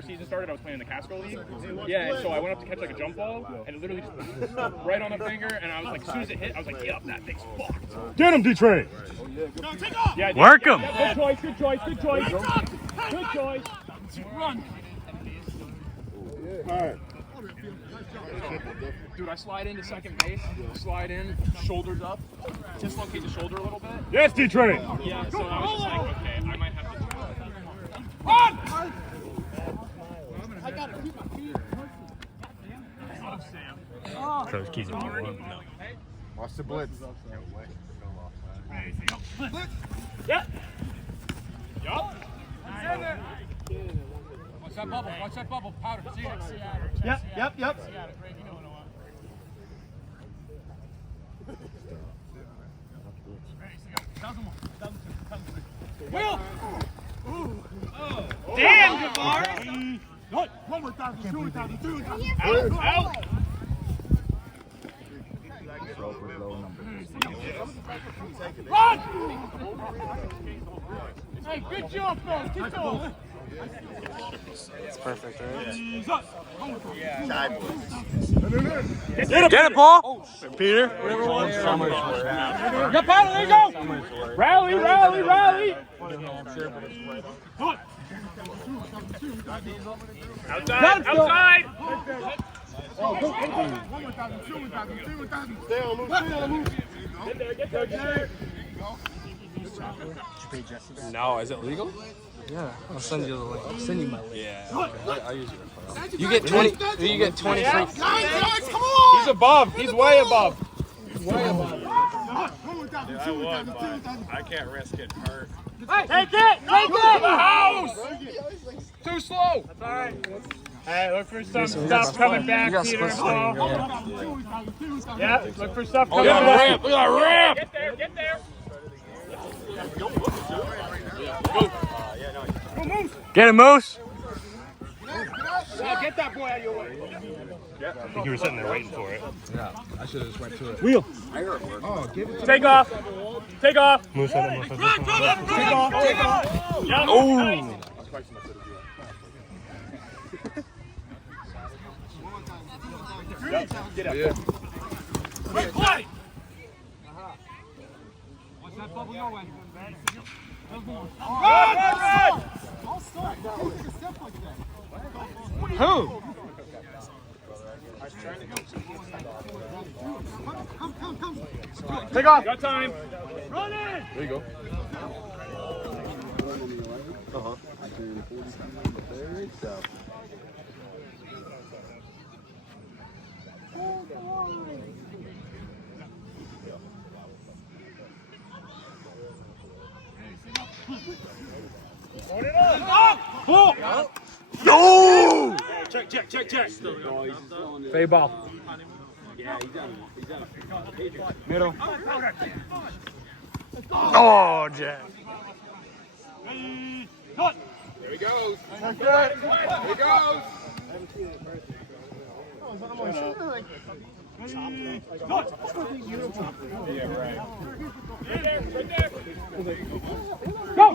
our season started, I was playing in the Casco League. Yeah, and so I went up to catch like a jump ball, and it literally just right on the finger, and I was like, as soon as it hit, I was like, yep, that thing's fucked. Get him, D-Train. Yeah, work him. Good choice, good choice, good choice. Good choice. Run. All right. Dude, I slide into second base, slide in, shoulders up, dislocate the shoulder a little bit. Yes, D-Train. Yeah, so I was just like, okay, I might have to. Run! I gotta keep my feet. Coach keeps it warm. No. Watch the blitz. Yep. Yup. Watch that bubble. Watch that bubble. Powder. See it. Yep. Will! Oh. Damn, Ballerz! One more time, 2,000. Out. Run! Hey, good job, fellas. Keep going. It's perfect, right? Get it, Paul! Oh, Peter. Whatever one. You got powder. There you go. Rally! Outside! Get there. No, is it legal? Yeah, I'll send you the link. I'll send you my link. Yeah. I'll use it. You get 20 free. Guys, come on! He's above. He's way above. I would, but I can't risk getting hurt. Take it! The house! Too slow. That's all right. Hey, look for some stuff coming back, Peter and Paul. Yeah, look for stuff coming back. Look at that ramp! Get there. Get him, Moose! Get that boy out of your way. I think you were sitting there waiting for it. Yeah, I should have just went to it. Wheel. Take off. Moose on it. Take off. Yeah. Oh! Get up. Good play! Watch that bubble your way. Run! Who? Take off. Got time. Run in. There you go. No! Check. Fade ball. Middle. Oh, Jack. There he goes. There he goes. Yeah, right. Right there. Go.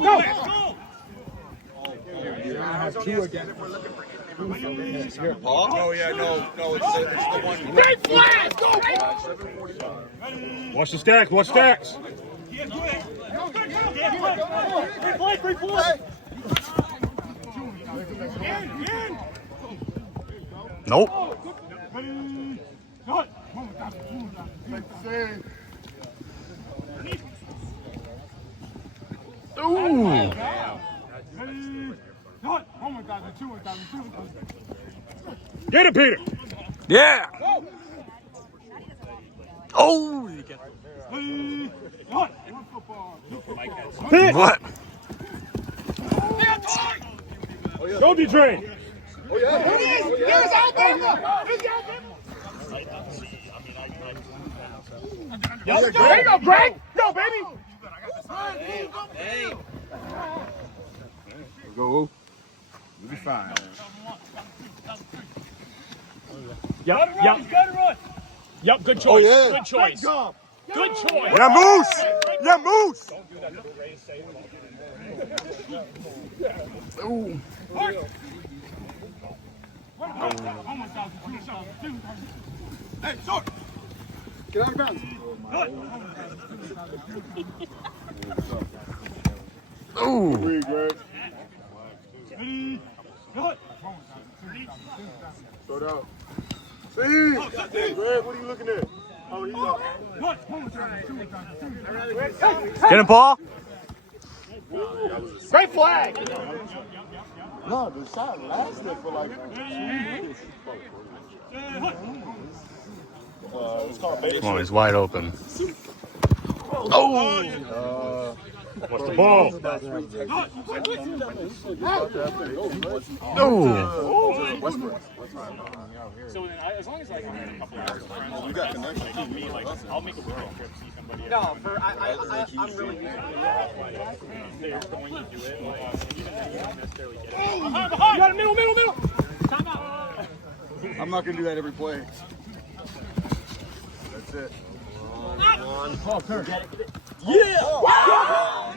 I have two again. Oh, yeah, no, it's the one. Big flag! Watch the stacks. Watch stacks. Free play. Nope. Ooh. Get it, Peter. Yeah. Oh. What? Go, D-Train. Here's Alabama! There you go, Greg. Go, baby. Go. You'll be fine. Yep, good choice. Good choice. Good choice. Yeah, Moose. Yeah, Moose. Hey, short. Get out of bounds. Ooh. Three, Greg. Throw it out. See? Greg, what are you looking at? Oh, he's up. Get him, Paul. Great flag. No, the shot lasted for like 2 minutes. It's called Ballerz. Come on, he's wide open. Oh. What's the ball? Oh. So as long as like I'm in a couple hours, You got connection. me like I'll make a world trip to see somebody. No, I'm really used They're going to do it. Like, even if you don't necessarily get it. You got a middle. Time out. I'm not going to do that every play. That's it. Oh, Kurt. Yeah. Wow.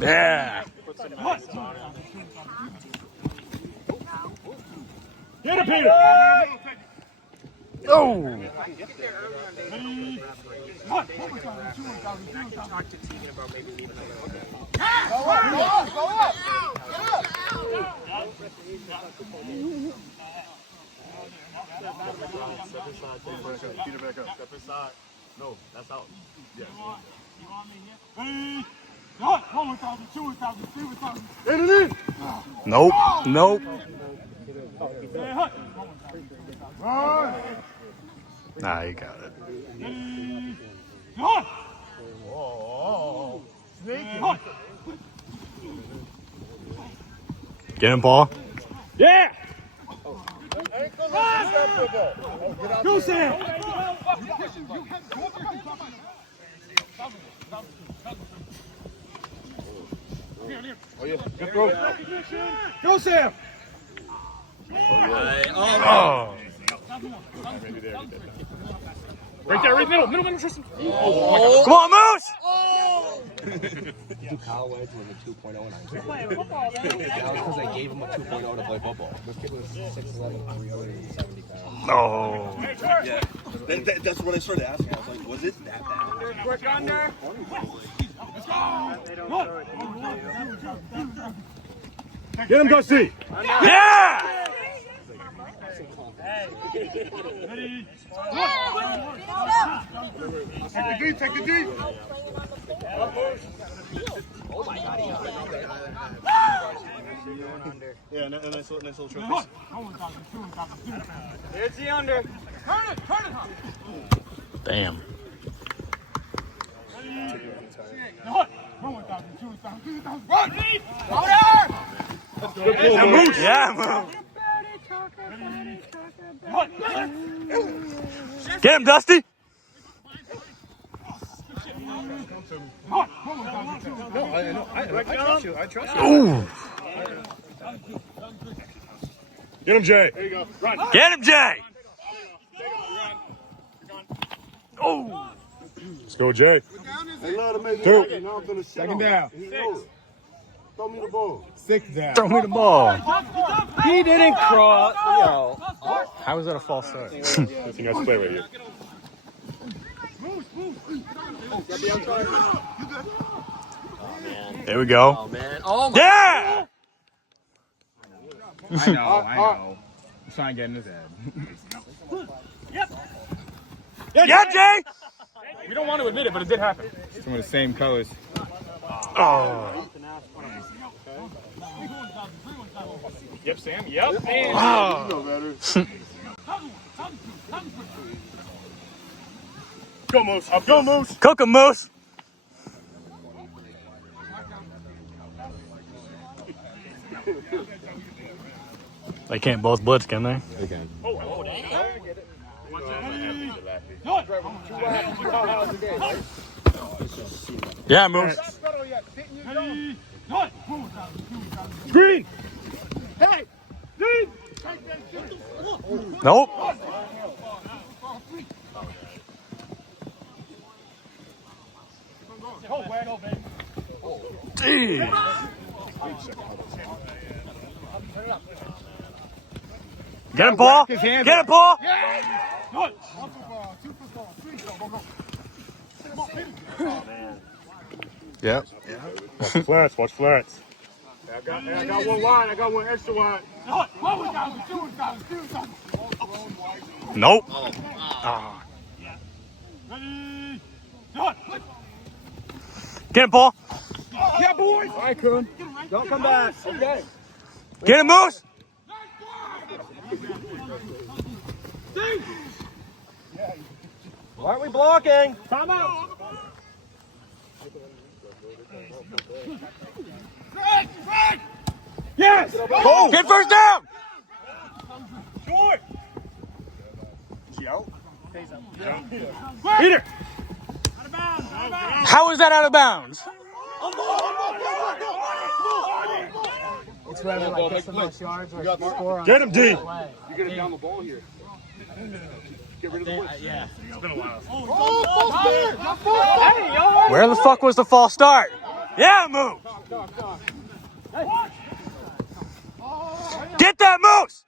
Yeah. Get it, Peter. Oh. Peter, back up. Step inside. No, that's out. Yes. Nope. Nope. Nah, you got it. Get him, Paul. Yeah. Go, Sam. Oh, yeah. Good throw. Go, Sam. Oh. Right there, right middle, Tristan. Come on, Moose. Kyle Wedge was a 2.0 and I was because I gave him a 2.0 to play football. This kid was 6'11", 370 pounds. No. Yeah. That's what I started asking. I was like, was it that bad? Quick under. Get him, Dusty. Yeah. Take the deep. Yeah, nice little trophy. It's the under. Turn it. Damn. Yeah, Moose. Yeah, Moose. Get him, Dusty. No, I trust you. I trust you. Ooh. Get him, Jay. There you go. Run. Get him, Jay. Oh. Let's go, Jay. They love to make Two. it. Now I'm gonna Second down. Throw me the ball. 6 down. Throw me the ball. He didn't cross. Yo. How is that a false start? I think that's play right here. There we go. Oh man. Oh my. Yeah. I know. I'm trying to get in his head. Yeah, Jay. We don't want to admit it, but it did happen. Some of the same colors. Oh. Yep, Sam. Yep. And You Oh. know better. Go, Moose. Go, Moose. Cook him, Moose. They can't both blitz, can they? They can. Yeah, Moose. Green. Nope. Get him, Paul. Get him, Paul. Yep. Watch the flats. Watch flats. Hey, I got one wide. I got one extra wide. Nope. Get him, Paul. Yeah, boys. All right, Coon. Don't come back. Okay. Get him, Moose. Why aren't we blocking? Time out. Yes. Oh, get first down. Peter. How is that out of bounds? It's whatever, like, gets the most yards or score on. Get him, D. You get him down the ball here. Get rid of the blitz. Yeah. It's been a while. Where the fuck was the false start? Yeah, move. Get that Moose.